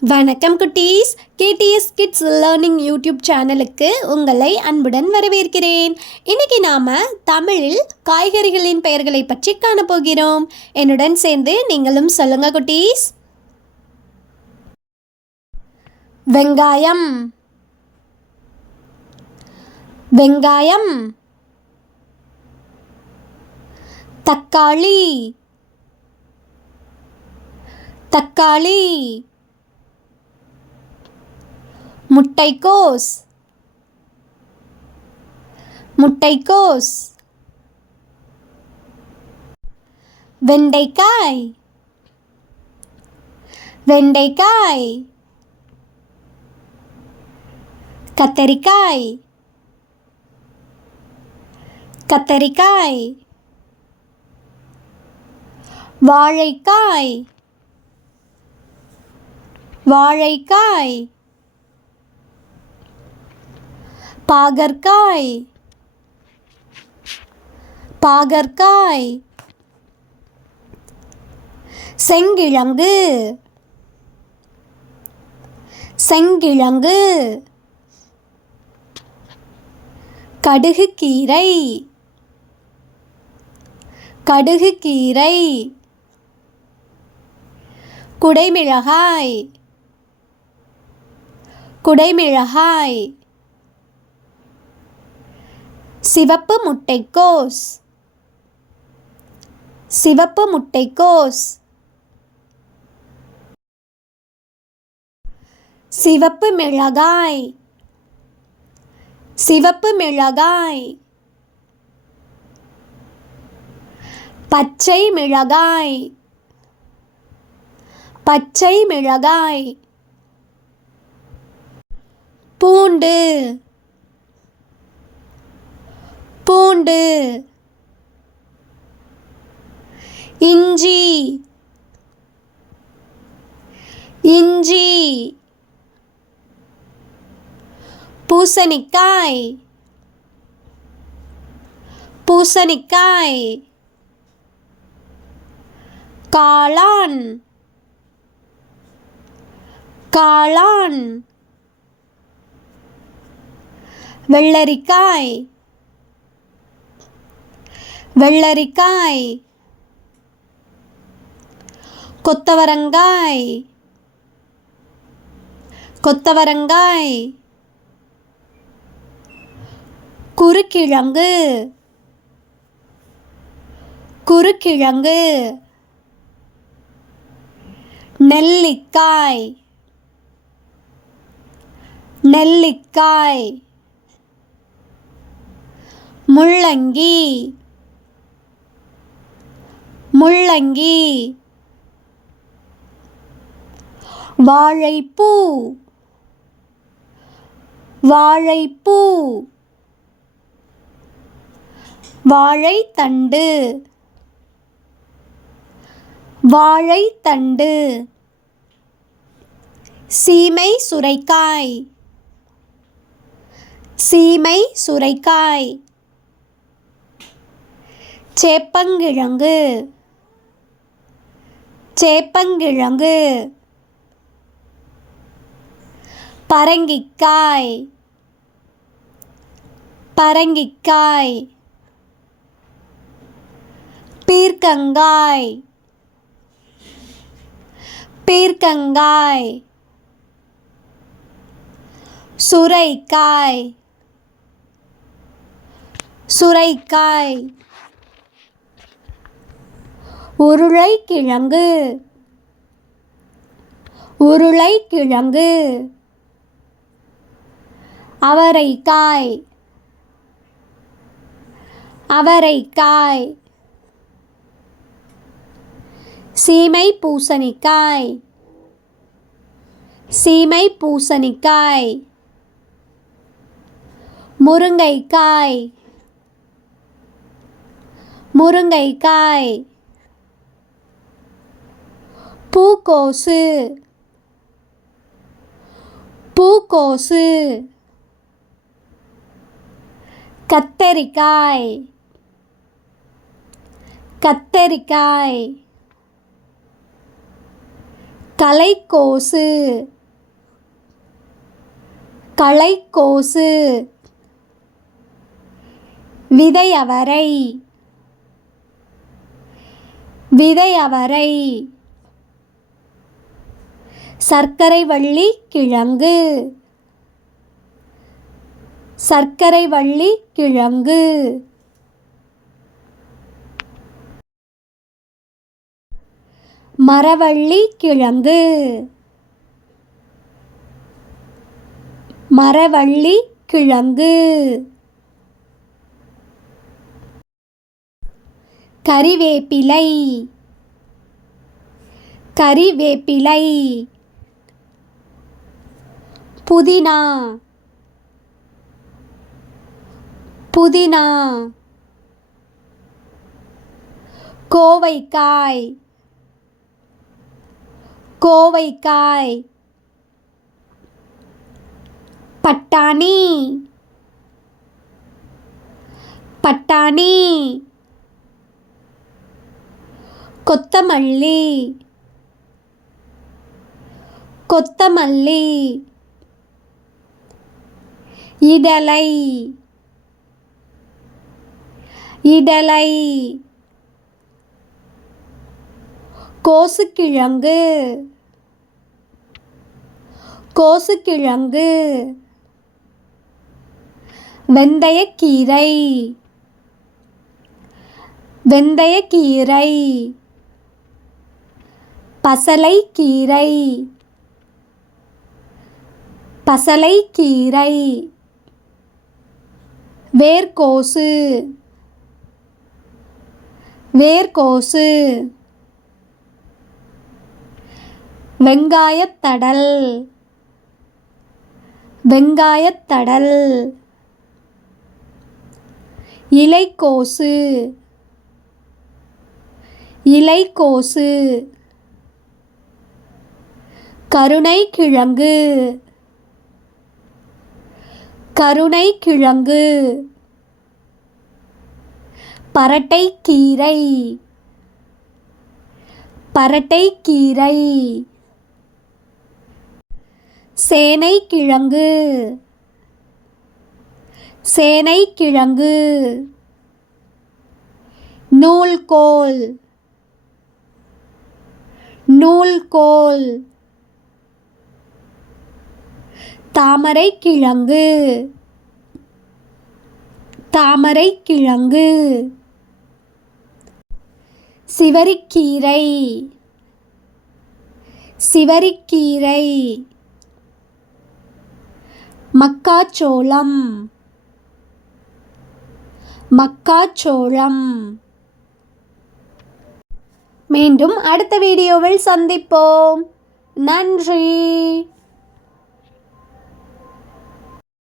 வணக்கம் குட்டீஸ். KDS kids learning YouTube சேனலுக்கு உங்களை அன்புடன் வரவேற்கிறேன். இன்னைக்கு நாம தமிழில் காய்கறிகளின் பெயர்களை பற்றி காணப்போகிறோம். என்னுடன் சேர்ந்து நீங்களும் சொல்லுங்க குட்டீஸ். வெங்காயம், வெங்காயம். தக்காளி, தக்காளி. முட்டைக்கோஸ், முட்டைக்கோஸ். வெண்டைக்காய், வெண்டைக்காய். கத்தரிக்காய், கத்தரிக்காய். வாழைக்காய், வாழைக்காய். பாகற்காய், பாகற்காய். செங்கிழங்கு, செங்கிழங்கு. கடுகுக்கீரை, கடுகுக்கீரை. குடைமிளகாய், குடைமிளகாய். சிவப்பு முட்டைக்கோஸ், சிவப்பு முட்டைக்கோஸ். சிவப்பு மிளகாய், சிவப்பு மிளகாய். பச்சை மிளகாய், பச்சை மிளகாய். பூண்டு, பூண்டு. இஞ்சி, இஞ்சி. பூசணிக்காய், பூசணிக்காய். காளான், காளான். வெள்ளரிக்காய், வெள்ளரிக்காய். கொத்தவரங்காய், கொத்தவரங்காய். குருக்கிழங்கு, குருக்கிழங்கு. நெல்லிக்காய், நெல்லிக்காய். முள்ளங்கி, முள்ளங்கி. வாழைப்பூ, வாழைப்பூ. வாழைத்தண்டு, வாழைத்தண்டு. சீமை சுரைக்காய், சீமை சுரைக்காய். சேப்பங்கிழங்கு, சேப்பங்கிழங்கு. பரங்கிக்காய், பரங்கிக்காய். பீர்க்கங்காய், பீர்க்கங்காய். சுரைக்காய், சுரைக்காய். உருளைக்கிழங்கு, உருளைக்கிழங்கு. அவரைக்காய், அவரைக்காய். சீமை பூசணிக்காய், சீமை பூசணிக்காய். முருங்கைக்காய், முருங்கைக்காய். பூக்கோசு, பூக்கோசு. கத்தரிக்காய், கத்தரிக்காய். கலைக்கோசு கலைக்கோசு விதையவரை விதையவரை சர்க்கரைவள்ளி கிழங்கு சர்க்கரைவள்ளி கிழங்கு மரவள்ளி கிழங்கு மரவள்ளி கிழங்கு கறிவேப்பிலை கறிவேப்பிலை புதினா புதினா கோவைக்காய் கோவைக்காய் பட்டாணி பட்டாணி கொத்தமல்லி கொத்தமல்லி இடலை இடலை கோசுக்கிழங்கு கோசுக்கிழங்கு வெந்தயக்கீரை வெந்தயக்கீரை பசலைக்கீரை பசலைக்கீரை வேர்க்கோசு வேர்க்கோசு வெங்காயத்தடல் வெங்காயத்தடல் இலைக்கோசு இலைக்கோசு கருணைக்கிழங்கு கருணைக்கிழங்கு பரட்டைக்கீரை பரட்டைக்கீரை சேனைக்கிழங்கு சேனைக்கிழங்கு நூல்கோல் நூல்கோல் தாமரைக்கிழங்கு தாமரைக்கிழங்கு சிவரிக்கீரை சிவரிக்கீரை மக்காச்சோளம் மக்காச்சோளம். மீண்டும் அடுத்த வீடியோவில் சந்திப்போம். நன்றி.